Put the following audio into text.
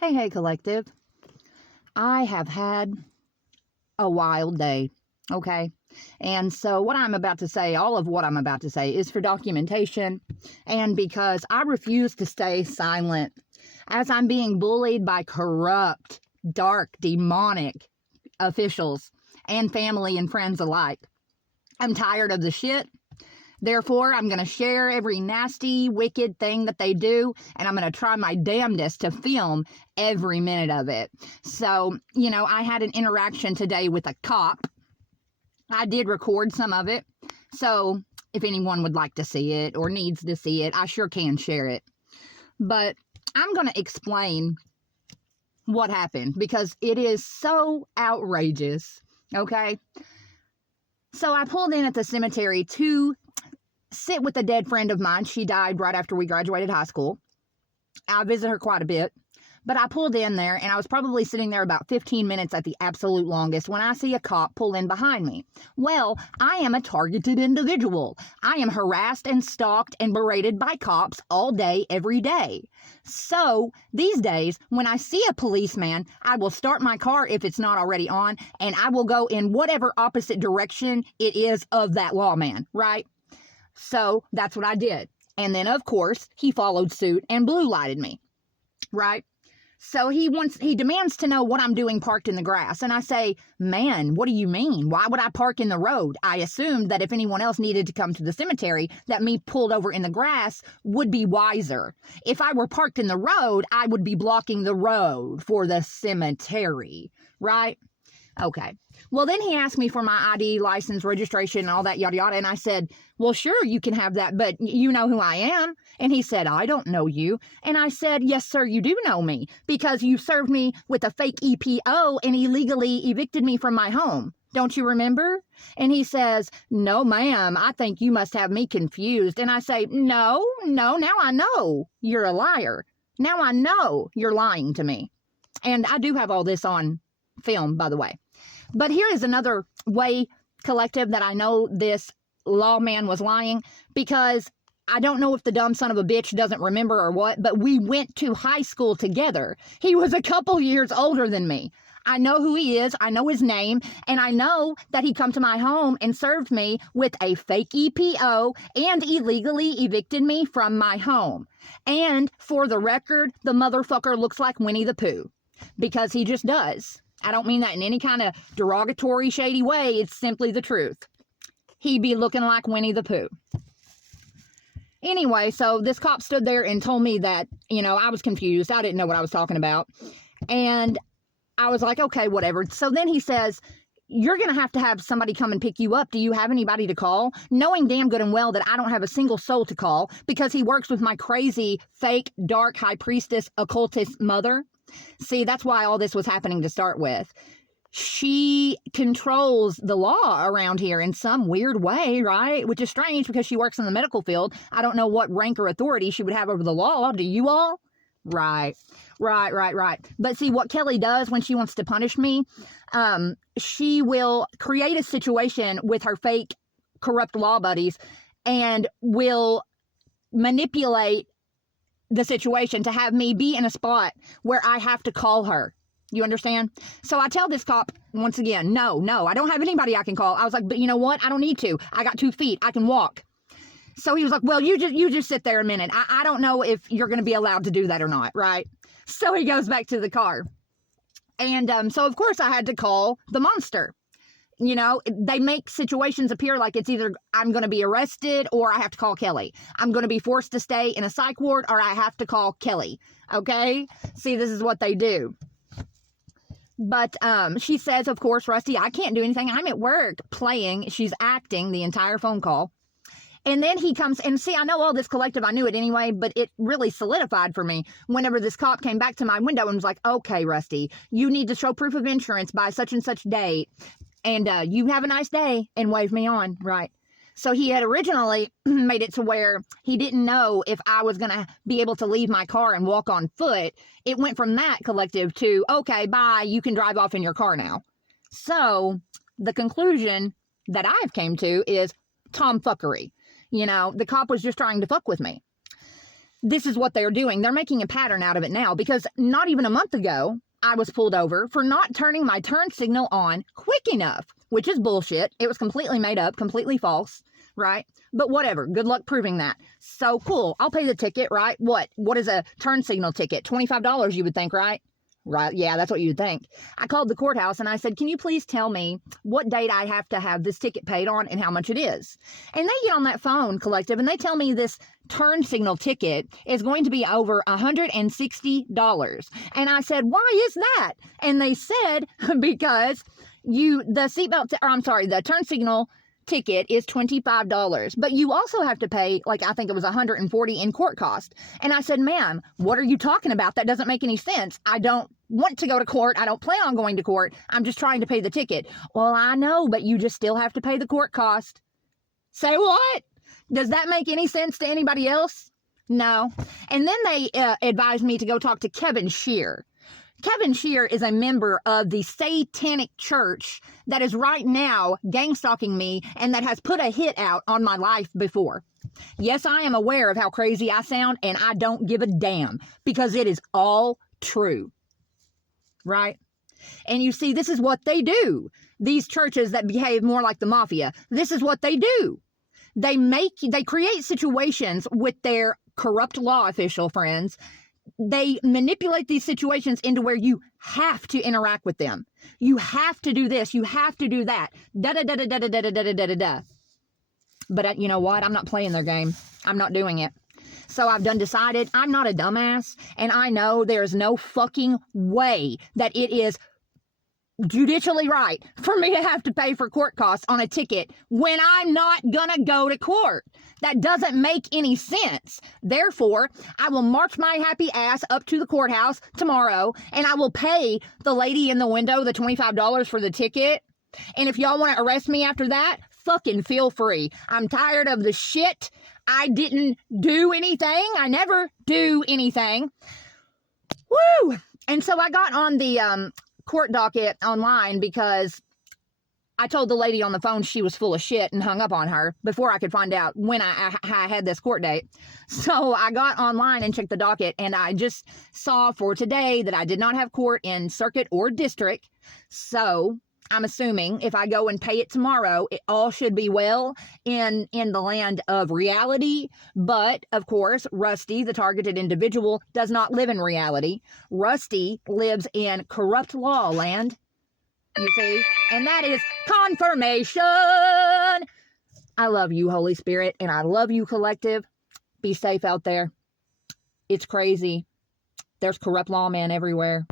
Hey, collective. I have had a wild day, okay? And so, what I'm about to say, all of what I'm about to say, is for documentation and because I refuse to stay silent as I'm being bullied by corrupt, dark, demonic officials and family and friends alike. I'm tired of the shit. Therefore, I'm going to share every nasty, wicked thing that they do, and I'm going to try my damnedest to film every minute of it. So, I had an interaction today with a cop. I did record some of it. So, if anyone would like to see it or needs to see it, I sure can share it. But I'm going to explain what happened because it is so outrageous, okay? So, I pulled in at the cemetery to sit with a dead friend of mine. She died right after we graduated high school. I visit her quite a bit, but I pulled in there and I was probably sitting there about 15 minutes at the absolute longest when I see a cop pull in behind me. Well, I am a targeted individual. I am harassed and stalked and berated by cops all day, every day. So these days, when I see a policeman, I will start my car if it's not already on, and I will go in whatever opposite direction it is of that lawman, right? So that's what I did. And then, of course, he followed suit and blue lighted me, right? So he demands to know what I'm doing parked in the grass. And I say, man, what do you mean? Why would I park in the road? I assumed that if anyone else needed to come to the cemetery, that me pulled over in the grass would be wiser. If I were parked in the road, I would be blocking the road for the cemetery, right? Okay. Well, then he asked me for my ID, license, registration, and all that yada yada. And I said, well, sure, you can have that, but you know who I am? And he said, I don't know you. And I said, yes, sir, you do know me because you served me with a fake EPO and illegally evicted me from my home. Don't you remember? And he says, no, ma'am, I think you must have me confused. And I say, no, now I know you're a liar. Now I know you're lying to me. And I do have all this on film, by the way. But here is another way, collective, that I know this lawman was lying, because I don't know if the dumb son of a bitch doesn't remember or what, but we went to high school together. He was a couple years older than me. I know who he is. I know his name. And I know that he come to my home and served me with a fake EPO and illegally evicted me from my home. And for the record, the motherfucker looks like Winnie the Pooh, because he just does. I don't mean that in any kind of derogatory, shady way. It's simply the truth. He be looking like Winnie the Pooh. Anyway, so this cop stood there and told me that, I was confused. I didn't know what I was talking about. And I was like, okay, whatever. So then he says, you're going to have somebody come and pick you up. Do you have anybody to call? Knowing damn good and well that I don't have a single soul to call because he works with my crazy, fake, dark, high priestess, occultist mother. See, that's why all this was happening to start with. She controls the law around here in some weird way, right? Which is strange because she works in the medical field. I don't know what rank or authority she would have over the law. Do you all? Right. But see, what Kelly does when she wants to punish me, she will create a situation with her fake corrupt law buddies and will manipulate the situation to have me be in a spot where I have to call her. You understand? So I tell this cop once again, no, I don't have anybody I can call. I was like, but you know what? I don't need to. I got 2 feet. I can walk. So he was like, well, you just sit there a minute. I don't know if you're going to be allowed to do that or not, right? So he goes back to the car. And so, of course, I had to call the monster. They make situations appear like it's either I'm going to be arrested or I have to call Kelly. I'm going to be forced to stay in a psych ward or I have to call Kelly. Okay? See, this is what they do. But she says, of course, Rusty, I can't do anything. I'm at work playing. She's acting the entire phone call. And then he comes and see, I know all this collective. I knew it anyway, but it really solidified for me whenever this cop came back to my window and was like, okay, Rusty, you need to show proof of insurance by such and such date. And you have a nice day, and wave me on, right? So he had originally made it to where he didn't know if I was going to be able to leave my car and walk on foot. It went from that, collective, to, okay, bye, you can drive off in your car now. So the conclusion that I've came to is tomfuckery. The cop was just trying to fuck with me. this is what they're doing. They're making a pattern out of it now, because not even a month ago, I was pulled over for not turning my turn signal on quick enough, which is bullshit. It was completely made up, completely false, right? But whatever. Good luck proving that. So cool. I'll pay the ticket, right? What is a turn signal ticket? $25, you would think, right? Right. Yeah, that's what you'd think. I called the courthouse and I said, can you please tell me what date I have to have this ticket paid on and how much it is? And they get on that phone, Collective, and they tell me this turn signal ticket is going to be over $160. And I said, why is that? And they said, because the turn signal ticket is $25, but you also have to pay, like, I think it was $140 in court cost. And I said, ma'am, what are you talking about? That doesn't make any sense. I don't want to go to court. I don't plan on going to court. I'm just trying to pay the ticket. Well, I know, but you just still have to pay the court cost. Say what? Does that make any sense to anybody else? No. And then they advised me to go talk to Kevin Shear. Kevin Shear is a member of the Satanic Church that is right now gang stalking me and that has put a hit out on my life before. Yes, I am aware of how crazy I sound, and I don't give a damn, because it is all true. Right? And you see, this is what they do. These churches that behave more like the mafia, this is what they do. They create situations with their corrupt law official friends. They manipulate these situations into where you have to interact with them. You have to do this. You have to do that. Da-da-da-da-da-da-da-da-da-da-da. But you know what? I'm not playing their game. I'm not doing it. So I've decided I'm not a dumbass. And I know there's no fucking way that it is judicially right for me to have to pay for court costs on a ticket when I'm not gonna go to court. That doesn't make any sense. Therefore, I will march my happy ass up to the courthouse tomorrow, and I will pay the lady in the window the $25 for the ticket. And if y'all want to arrest me after that, fucking feel free. I'm tired of the shit. I didn't do anything. I never do anything. Woo! And so I got on the court docket online because I told the lady on the phone she was full of shit and hung up on her before I could find out when I had this court date. So I got online and checked the docket, and I just saw for today that I did not have court in circuit or district. So I'm assuming if I go and pay it tomorrow, it all should be well in the land of reality. But of course, Rusty, the targeted individual, does not live in reality. Rusty lives in corrupt law land, you see, and that is confirmation. I love you, Holy Spirit, and I love you, Collective. Be safe out there. It's crazy. There's corrupt lawmen everywhere.